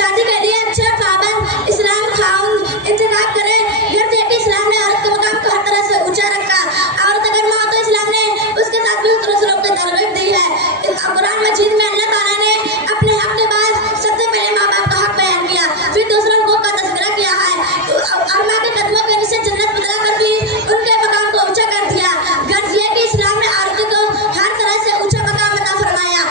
शादी के लिए अच्छा पाबंद इस्लाम खाउन इंतखाब करे। घर देख के इस्लाम ने औरत के मकाम को हर तरह से ऊंचा रखा। औरत अगर माँ तो इस्लाम ने उसके साथ भी उस रसूल की तरगीब दी है। कुरान मजीद में अल्लाह ताला ने अपने हक के बाद सबसे पहले माँ बाप का हक बयान किया, फिर दूसरों को का तज़किरा किया है और माँ के कदमों के नीचे जन्नत बदला कर भी उनके मकाम को ऊंचा कर दिया। गर्ज ये कि इस्लाम ने औरतों को हर तरह से ऊंचा मकाम अता फरमाया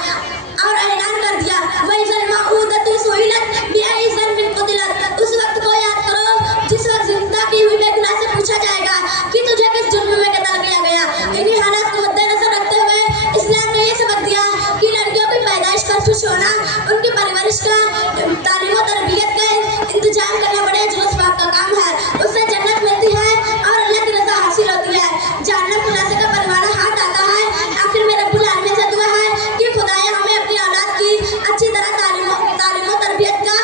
और ऐलान कर दिया, वइज़ल मऊदतु सुइलत बिअय्यि ज़ंबिन क़ुतिलत। उस वक्त को याद करो जिस वक्त जिंदा की हुई बेगुनाह से पूछा जाएगा कि तुझे किस जुर्म में कत्ल किया गया। इन्हीं हालात को मद्देनजर रखते हुए इस्लाम ने ये सबक दिया कि लड़कियों की पैदाइश पर खुश होना, उनकी परवरिश का, तालीम और तरबियत का इंतजाम करना बड़े अजर सवाब का काम है। उससे जन्नत मिलती है और अल्लाह की रज़ा हासिल होती है। जहन्नम खुलासे का परवाना हाथ आता है। आखिर में रब्बुल आलमीन से दुआ है कि खुदाया हमें अपनी औलाद की अच्छी तरह तालीम और तरबियत का